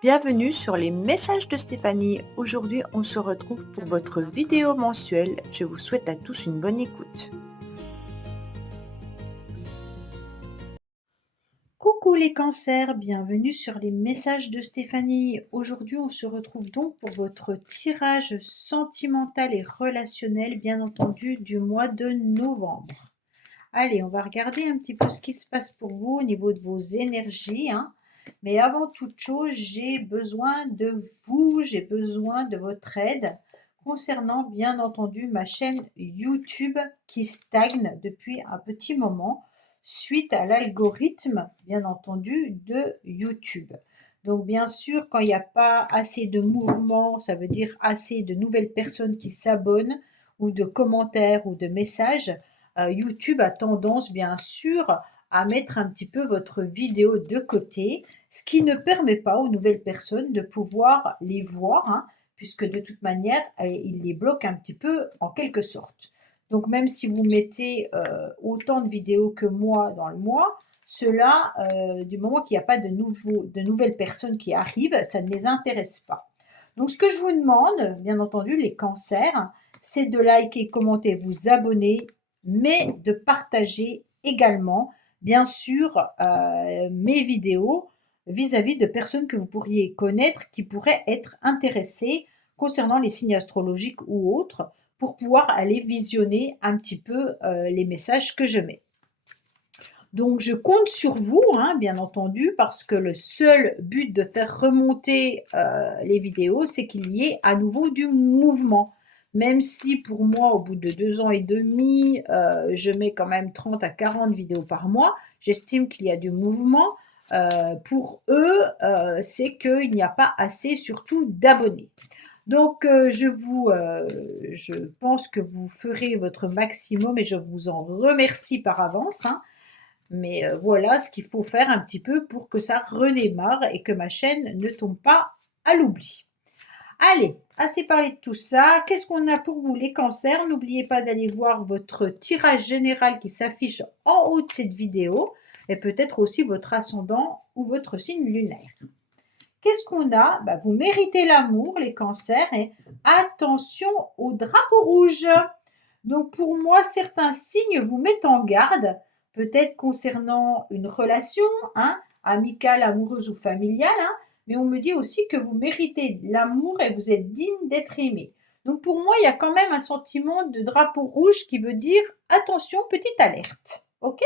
Bienvenue sur les messages de Stéphanie. Aujourd'hui, on se retrouve pour votre vidéo mensuelle. Je vous souhaite à tous une bonne écoute. Coucou les cancers, bienvenue sur les messages de Stéphanie. Aujourd'hui, on se retrouve donc pour votre tirage sentimental et relationnel, bien entendu, du mois de novembre. Allez, on va regarder un petit peu ce qui se passe pour vous au niveau de vos énergies, hein. Mais avant toute chose, j'ai besoin de vous, j'ai besoin de votre aide concernant, bien entendu, ma chaîne YouTube qui stagne depuis un petit moment suite à l'algorithme, bien entendu, de YouTube. Donc, bien sûr, quand il n'y a pas assez de mouvement, ça veut dire assez de nouvelles personnes qui s'abonnent ou de commentaires ou de messages, YouTube a tendance, bien sûr, à mettre un petit peu votre vidéo de côté, ce qui ne permet pas aux nouvelles personnes de pouvoir les voir, hein, puisque de toute manière, il les bloque un petit peu en quelque sorte. Donc même si vous mettez autant de vidéos que moi dans le mois, cela, du moment qu'il n'y a pas de nouvelles personnes qui arrivent, ça ne les intéresse pas. Donc ce que je vous demande, bien entendu, les cancers, c'est de liker, commenter, vous abonner, mais de partager également, bien sûr, mes vidéos vis-à-vis de personnes que vous pourriez connaître qui pourraient être intéressées concernant les signes astrologiques ou autres, pour pouvoir aller visionner un petit peu les messages que je mets. Donc je compte sur vous, hein, bien entendu, parce que le seul but de faire remonter les vidéos, c'est qu'il y ait à nouveau du mouvement. Même si pour moi, au bout de 2 ans et demi, je mets quand même 30 à 40 vidéos par mois, j'estime qu'il y a du mouvement. Pour eux, c'est qu'il n'y a pas assez, surtout, d'abonnés. Donc, je pense que vous ferez votre maximum et je vous en remercie par avance, hein. Mais voilà ce qu'il faut faire un petit peu pour que ça redémarre et que ma chaîne ne tombe pas à l'oubli. Allez, assez parlé de tout ça. Qu'est-ce qu'on a pour vous les cancers? N'oubliez pas d'aller voir votre tirage général qui s'affiche en haut de cette vidéo et peut-être aussi votre ascendant ou votre signe lunaire. Qu'est-ce qu'on a? Vous méritez l'amour, les cancers, et attention au drapeau rouge. Donc pour moi, certains signes vous mettent en garde, peut-être concernant une relation, hein, amicale, amoureuse ou familiale, hein, mais on me dit aussi que vous méritez l'amour et vous êtes digne d'être aimé. Donc pour moi, il y a quand même un sentiment de drapeau rouge qui veut dire attention, petite alerte. Ok?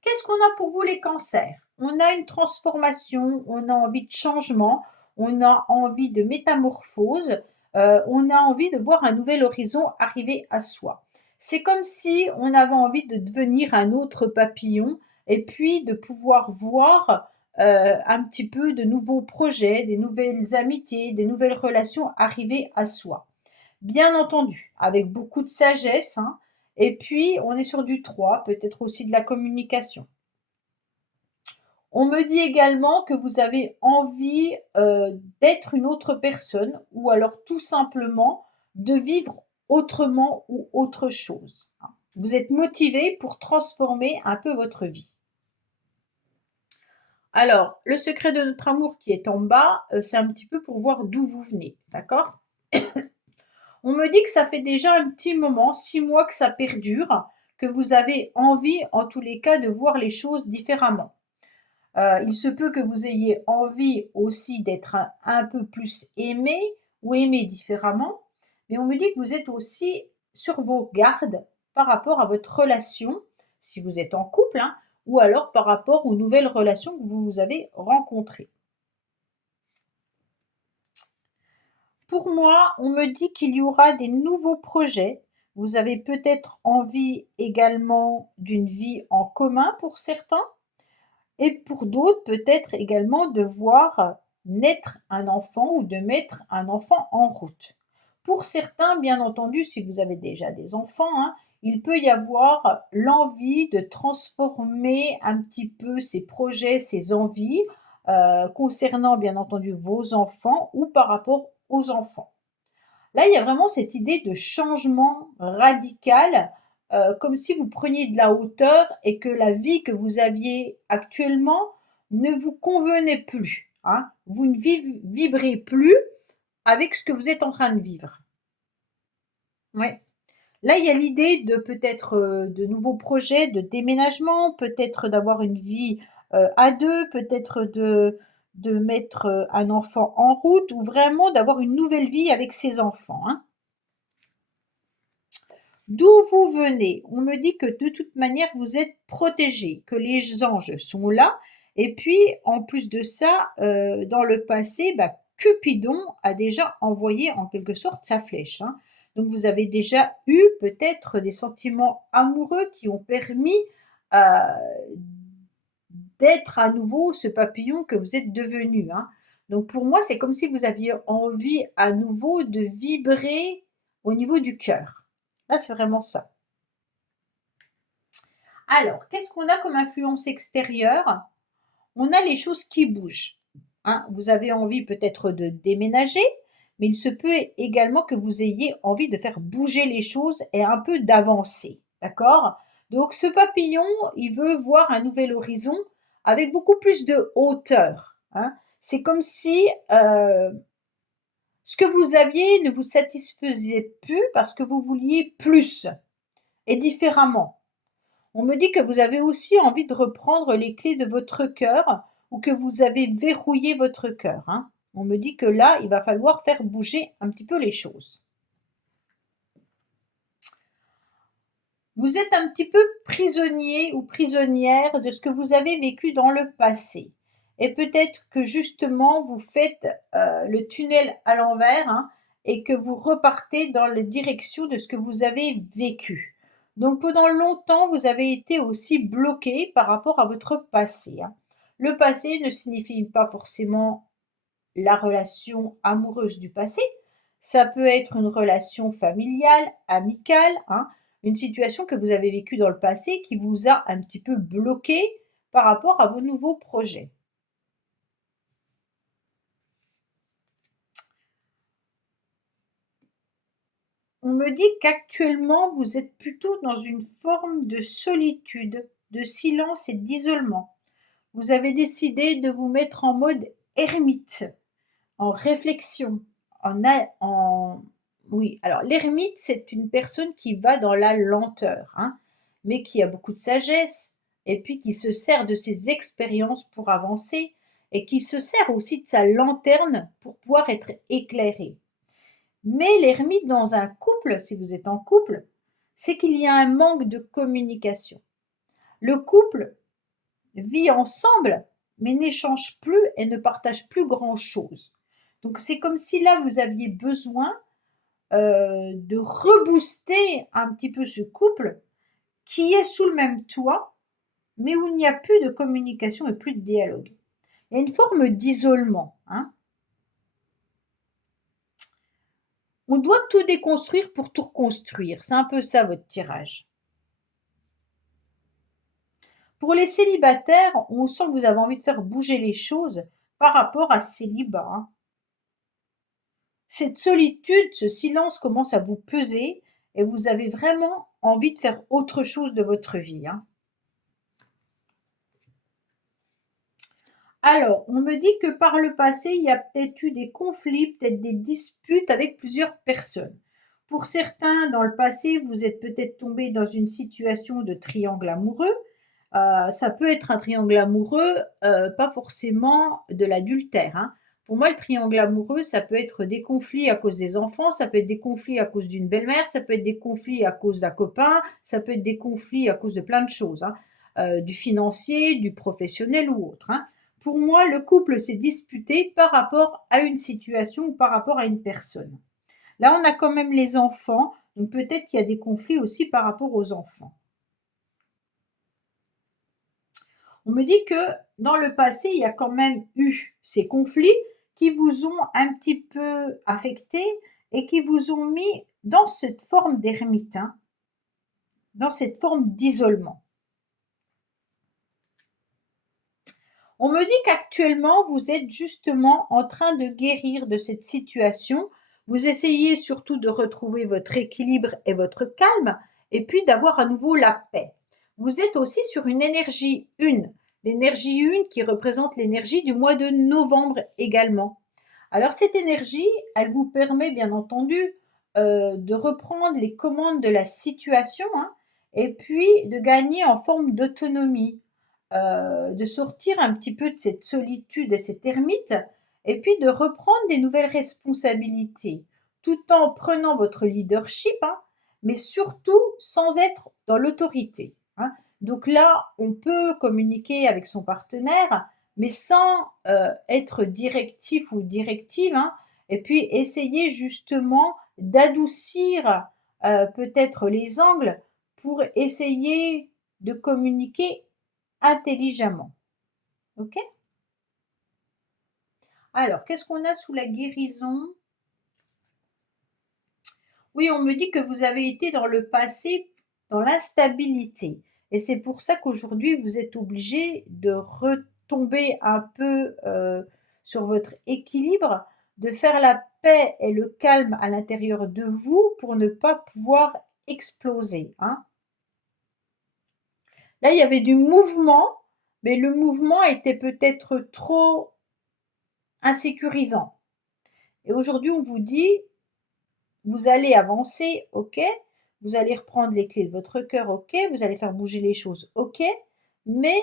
Qu'est-ce qu'on a pour vous les cancers? On a une transformation, on a envie de changement, on a envie de métamorphose, on a envie de voir un nouvel horizon arriver à soi. C'est comme si on avait envie de devenir un autre papillon et puis de pouvoir voir un petit peu de nouveaux projets, des nouvelles amitiés, des nouvelles relations arriver à soi. Bien entendu, avec beaucoup de sagesse, hein, et puis on est sur du 3, peut-être aussi de la communication. On me dit également que vous avez envie d'être une autre personne ou alors tout simplement de vivre autrement ou autre chose. Vous êtes motivé pour transformer un peu votre vie. Alors, le secret de notre amour qui est en bas, c'est un petit peu pour voir d'où vous venez, d'accord? On me dit que ça fait déjà un petit moment, 6 mois que ça perdure, que vous avez envie, en tous les cas, de voir les choses différemment. Il se peut que vous ayez envie aussi d'être un peu plus aimé ou aimé différemment, mais on me dit que vous êtes aussi sur vos gardes par rapport à votre relation, si vous êtes en couple, hein, ou alors par rapport aux nouvelles relations que vous avez rencontrées. Pour moi, on me dit qu'il y aura des nouveaux projets. Vous avez peut-être envie également d'une vie en commun pour certains. Et pour d'autres, peut-être également de voir naître un enfant ou de mettre un enfant en route. Pour certains, bien entendu, si vous avez déjà des enfants, hein, il peut y avoir l'envie de transformer un petit peu ces projets, ces envies, concernant bien entendu vos enfants ou par rapport aux enfants. Là, il y a vraiment cette idée de changement radical, comme si vous preniez de la hauteur et que la vie que vous aviez actuellement, ne vous convenait plus, hein. Vous ne vibrez plus avec ce que vous êtes en train de vivre. Ouais. Là, il y a l'idée de peut-être, de nouveaux projets, de déménagement, peut-être d'avoir une vie, à 2, peut-être de mettre, un enfant en route ou vraiment d'avoir une nouvelle vie avec ses enfants, hein. D'où vous venez? On me dit que de toute manière vous êtes protégés, que les anges sont là et puis en plus de ça, dans le passé, Cupidon a déjà envoyé en quelque sorte sa flèche, hein. Donc vous avez déjà eu peut-être des sentiments amoureux qui ont permis, heu, d'être à nouveau ce papillon que vous êtes devenu, hein. Donc pour moi, c'est comme si vous aviez envie à nouveau de vibrer au niveau du cœur. Là, c'est vraiment ça. Alors, qu'est-ce qu'on a comme influence extérieure? On a les choses qui bougent, hein. Vous avez envie peut-être de déménager, mais il se peut également que vous ayez envie de faire bouger les choses et un peu d'avancer, d'accord? Donc ce papillon, il veut voir un nouvel horizon avec beaucoup plus de hauteur, hein. C'est comme si, ce que vous aviez ne vous satisfaisait plus parce que vous vouliez plus et différemment. On me dit que vous avez aussi envie de reprendre les clés de votre cœur ou que vous avez verrouillé votre cœur, hein. On me dit que là, il va falloir faire bouger un petit peu les choses. Vous êtes un petit peu prisonnier ou prisonnière de ce que vous avez vécu dans le passé. Et peut-être que justement, vous faites le tunnel à l'envers, hein, et que vous repartez dans la direction de ce que vous avez vécu. Donc pendant longtemps, vous avez été aussi bloqué par rapport à votre passé, hein. Le passé ne signifie pas forcément la relation amoureuse du passé. Ça peut être une relation familiale, amicale, hein, une situation que vous avez vécue dans le passé qui vous a un petit peu bloqué par rapport à vos nouveaux projets. On me dit qu'actuellement, vous êtes plutôt dans une forme de solitude, de silence et d'isolement. Vous avez décidé de vous mettre en mode ermite, en réflexion, en oui, alors l'ermite, c'est une personne qui va dans la lenteur, hein, mais qui a beaucoup de sagesse et puis qui se sert de ses expériences pour avancer et qui se sert aussi de sa lanterne pour pouvoir être éclairé. Mais l'ermite dans un couple, si vous êtes en couple, c'est qu'il y a un manque de communication. Le couple vit ensemble, mais n'échange plus et ne partage plus grand-chose. Donc c'est comme si là, vous aviez besoin de rebooster un petit peu ce couple qui est sous le même toit, mais où il n'y a plus de communication et plus de dialogue. Il y a une forme d'isolement, hein. On doit tout déconstruire pour tout reconstruire. C'est un peu ça votre tirage. Pour les célibataires, on sent que vous avez envie de faire bouger les choses par rapport à ce célibat, hein. Cette solitude, ce silence commence à vous peser et vous avez vraiment envie de faire autre chose de votre vie, hein. Alors, on me dit que par le passé, il y a peut-être eu des conflits, peut-être des disputes avec plusieurs personnes. Pour certains, dans le passé, vous êtes peut-être tombé dans une situation de triangle amoureux. Ça peut être un triangle amoureux, pas forcément de l'adultère, hein. Pour moi, le triangle amoureux, ça peut être des conflits à cause des enfants, ça peut être des conflits à cause d'une belle-mère, ça peut être des conflits à cause d'un copain, ça peut être des conflits à cause de plein de choses, hein, du financier, du professionnel ou autre, hein. Pour moi, le couple s'est disputé par rapport à une situation ou par rapport à une personne. Là, on a quand même les enfants, donc peut-être qu'il y a des conflits aussi par rapport aux enfants. On me dit que dans le passé, il y a quand même eu ces conflits qui vous ont un petit peu affecté et qui vous ont mis dans cette forme d'ermite, hein, dans cette forme d'isolement. On me dit qu'actuellement, vous êtes justement en train de guérir de cette situation. Vous essayez surtout de retrouver votre équilibre et votre calme, et puis d'avoir à nouveau la paix. Vous êtes aussi sur une énergie 1. l'énergie 1 qui représente l'énergie du mois de novembre également. Alors cette énergie, elle vous permet bien entendu de reprendre les commandes de la situation, hein, et puis de gagner en forme d'autonomie, de sortir un petit peu de cette solitude et cette ermite, et puis de reprendre des nouvelles responsabilités, tout en prenant votre leadership, hein, mais surtout sans être dans l'autorité, hein. Donc là, on peut communiquer avec son partenaire, mais sans être directif ou directive, hein, et puis essayer justement d'adoucir peut-être les angles pour essayer de communiquer intelligemment. Ok? Alors, qu'est-ce qu'on a sous la guérison? Oui, on me dit que vous avez été dans le passé dans l'instabilité. Et c'est pour ça qu'aujourd'hui, vous êtes obligé de retomber un peu sur votre équilibre, de faire la paix et le calme à l'intérieur de vous pour ne pas pouvoir exploser, hein. Là, il y avait du mouvement, mais le mouvement était peut-être trop insécurisant. Et aujourd'hui, on vous dit, vous allez avancer, ok, vous allez reprendre les clés de votre cœur, ok, vous allez faire bouger les choses, ok, mais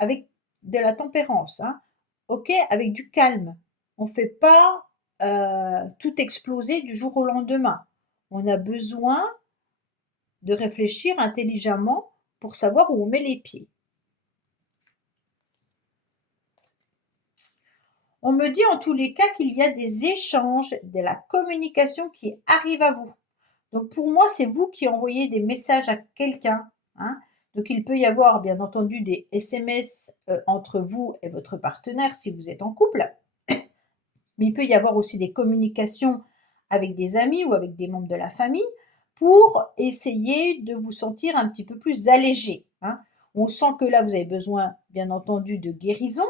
avec de la tempérance, hein, ok, avec du calme. On ne fait pas tout exploser du jour au lendemain. On a besoin de réfléchir intelligemment pour savoir où on met les pieds. On me dit en tous les cas qu'il y a des échanges, de la communication qui arrive à vous. Donc pour moi, c'est vous qui envoyez des messages à quelqu'un, hein. Donc il peut y avoir bien entendu des SMS entre vous et votre partenaire si vous êtes en couple, mais il peut y avoir aussi des communications avec des amis ou avec des membres de la famille pour essayer de vous sentir un petit peu plus allégé, hein. On sent que là, vous avez besoin, bien entendu, de guérison.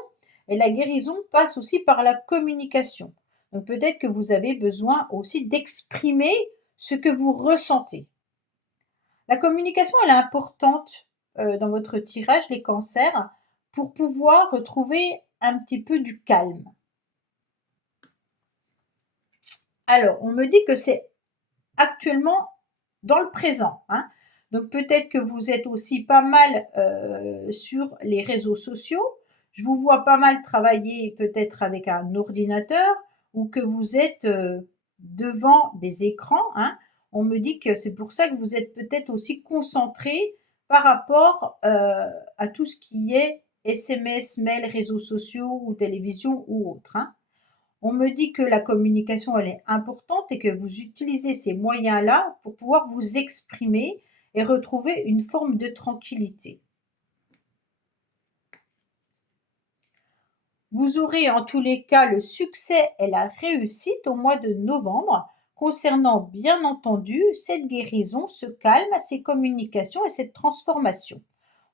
Et la guérison passe aussi par la communication. Donc peut-être que vous avez besoin aussi d'exprimer ce que vous ressentez. La communication, elle est importante dans votre tirage, les cancers, pour pouvoir retrouver un petit peu du calme. Alors, on me dit que c'est actuellement dans le présent, hein. Donc peut-être que vous êtes aussi pas mal sur les réseaux sociaux. Je vous vois pas mal travailler peut-être avec un ordinateur ou que vous êtes devant des écrans, hein. On me dit que c'est pour ça que vous êtes peut-être aussi concentré par rapport à tout ce qui est SMS, mail, réseaux sociaux ou télévision ou autre, hein. On me dit que la communication, elle est importante et que vous utilisez ces moyens-là pour pouvoir vous exprimer et retrouver une forme de tranquillité. Vous aurez en tous les cas le succès et la réussite au mois de novembre concernant bien entendu cette guérison, ce calme, ces communications et cette transformation.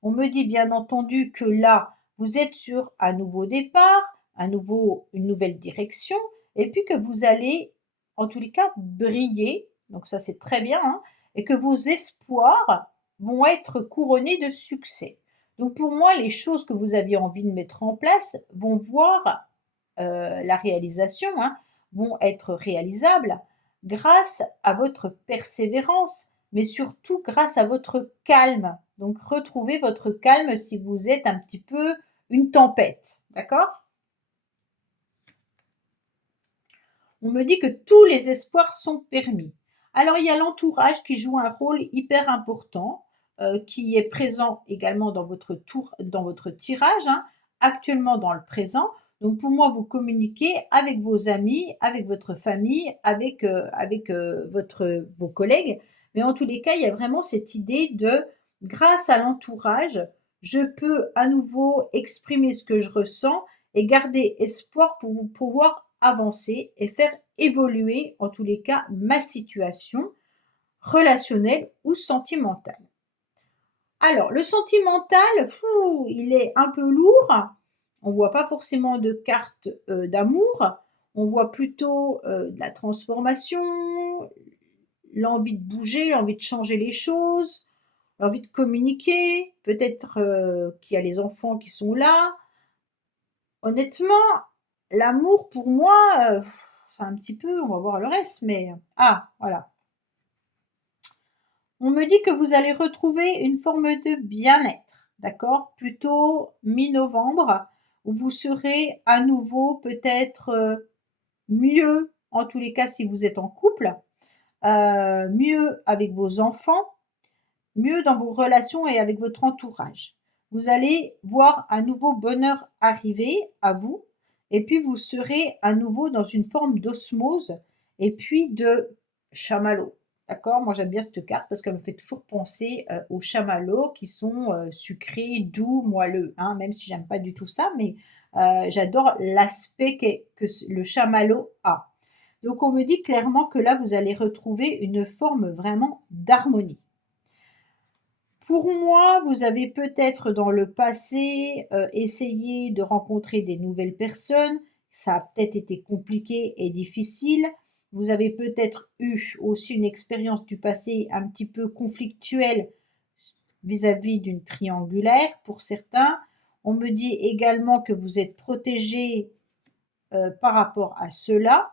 On me dit bien entendu que là, vous êtes sur un nouveau départ, une nouvelle direction, et puis que vous allez, en tous les cas, briller. Donc ça, c'est très bien, hein, et que vos espoirs vont être couronnés de succès. Donc pour moi, les choses que vous aviez envie de mettre en place vont voir la réalisation, hein, vont être réalisables grâce à votre persévérance, mais surtout grâce à votre calme. Donc retrouvez votre calme si vous êtes un petit peu une tempête, d'accord? On me dit que tous les espoirs sont permis. Alors il y a l'entourage qui joue un rôle hyper important, qui est présent également dans votre tirage, hein, actuellement dans le présent. Donc pour moi, vous communiquez avec vos amis, avec votre famille, avec vos collègues. Mais en tous les cas, il y a vraiment cette idée de, grâce à l'entourage, je peux à nouveau exprimer ce que je ressens et garder espoir pour pouvoir avancer et faire évoluer, en tous les cas, ma situation relationnelle ou sentimentale. Alors, le sentimental, il est un peu lourd. On voit pas forcément de carte d'amour. On voit plutôt de la transformation, l'envie de bouger, l'envie de changer les choses. envie de communiquer, peut-être qu'il y a les enfants qui sont là. Honnêtement, l'amour pour moi, c'est un petit peu, on va voir le reste, mais ah, voilà. On me dit que vous allez retrouver une forme de bien-être, d'accord? Plutôt mi-novembre, où vous serez à nouveau peut-être mieux, en tous les cas si vous êtes en couple, mieux avec vos enfants, mieux dans vos relations et avec votre entourage. Vous allez voir un nouveau bonheur arriver à vous, et puis vous serez à nouveau dans une forme d'osmose et puis de chamallow. D'accord? Moi j'aime bien cette carte parce qu'elle me fait toujours penser aux chamallows qui sont sucrés, doux, moelleux. Hein, même si j'aime pas du tout ça, mais j'adore l'aspect que le chamallow a. Donc on me dit clairement que là vous allez retrouver une forme vraiment d'harmonie. Pour moi, vous avez peut-être dans le passé essayé de rencontrer des nouvelles personnes. Ça a peut-être été compliqué et difficile. Vous avez peut-être eu aussi une expérience du passé un petit peu conflictuelle vis-à-vis d'une triangulaire pour certains. On me dit également que vous êtes protégé par rapport à cela.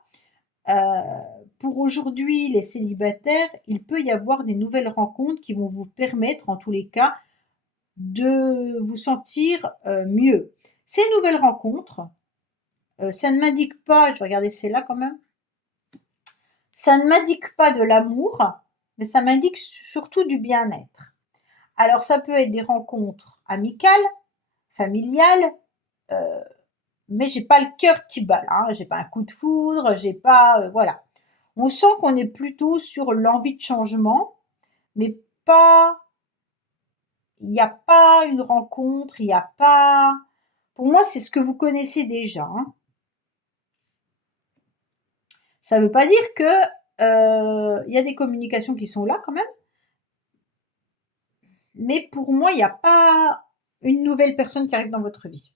Pour aujourd'hui, les célibataires, il peut y avoir des nouvelles rencontres qui vont vous permettre, en tous les cas, de vous sentir mieux. Ces nouvelles rencontres, ça ne m'indique pas, je vais regarder celle-là quand même, ça ne m'indique pas de l'amour, mais ça m'indique surtout du bien-être. Alors ça peut être des rencontres amicales, familiales, mais j'ai pas le cœur qui bat là, hein, j'ai pas un coup de foudre, j'ai pas, voilà. On sent qu'on est plutôt sur l'envie de changement, mais pas, il n'y a pas une rencontre, il n'y a pas. Pour moi, c'est ce que vous connaissez déjà. Hein. Ça ne veut pas dire que il y a des communications qui sont là quand même, mais pour moi, il n'y a pas une nouvelle personne qui arrive dans votre vie.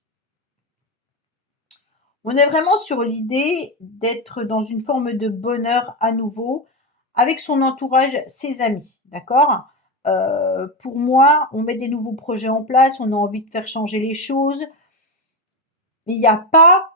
On est vraiment sur l'idée d'être dans une forme de bonheur à nouveau, avec son entourage, ses amis, d'accord? Pour moi, on met des nouveaux projets en place, on a envie de faire changer les choses. Il n'y a pas,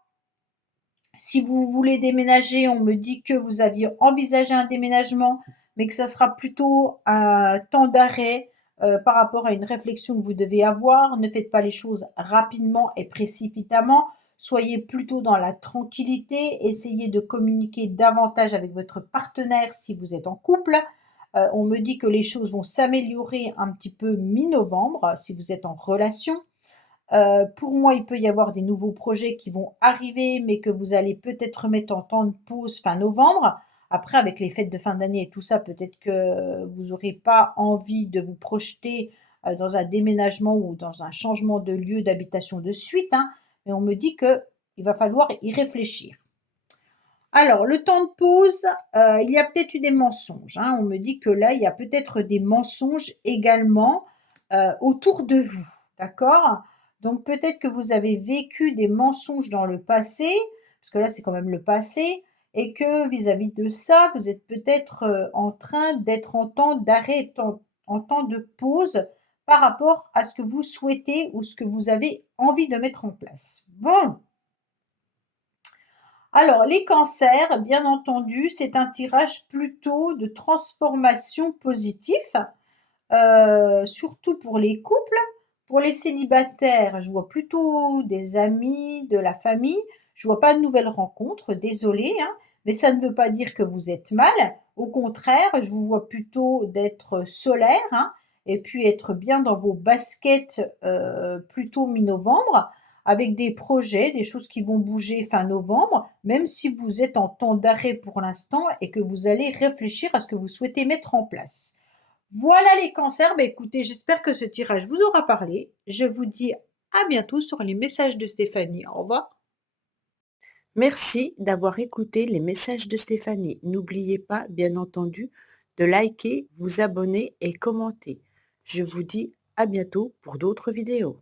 si vous voulez déménager, on me dit que vous aviez envisagé un déménagement, mais que ça sera plutôt un temps d'arrêt par rapport à une réflexion que vous devez avoir. Ne faites pas les choses rapidement et précipitamment. Soyez plutôt dans la tranquillité. Essayez de communiquer davantage avec votre partenaire si vous êtes en couple. On me dit que les choses vont s'améliorer un petit peu mi-novembre si vous êtes en relation. Pour moi, il peut y avoir des nouveaux projets qui vont arriver, mais que vous allez peut-être remettre en temps de pause fin novembre. Après, avec les fêtes de fin d'année et tout ça, peut-être que vous n'aurez pas envie de vous projeter dans un déménagement ou dans un changement de lieu d'habitation de suite. Hein, mais on me dit qu'il va falloir y réfléchir. Alors, le temps de pause, il y a peut-être eu des mensonges. Hein. On me dit que là, il y a peut-être des mensonges également autour de vous. D'accord? Donc, peut-être que vous avez vécu des mensonges dans le passé, parce que là, c'est quand même le passé, et que vis-à-vis de ça, vous êtes peut-être en train d'être en temps d'arrêt, en temps de pause par rapport à ce que vous souhaitez ou ce que vous avez envie de mettre en place. Bon. Alors, les cancers, bien entendu, c'est un tirage plutôt de transformation positif, surtout pour les couples. Pour les célibataires, je vois plutôt des amis, de la famille. Je vois pas de nouvelles rencontres, désolée, hein, mais ça ne veut pas dire que vous êtes mal. Au contraire, je vous vois plutôt d'être solaire, hein, et puis être bien dans vos baskets plutôt mi-novembre avec des projets, des choses qui vont bouger fin novembre, même si vous êtes en temps d'arrêt pour l'instant et que vous allez réfléchir à ce que vous souhaitez mettre en place. Voilà les cancers. Bah, écoutez, j'espère que ce tirage vous aura parlé. Je vous dis à bientôt sur les messages de Stéphanie. Au revoir. Merci d'avoir écouté les messages de Stéphanie. N'oubliez pas, bien entendu, de liker, vous abonner et commenter. Je vous dis à bientôt pour d'autres vidéos.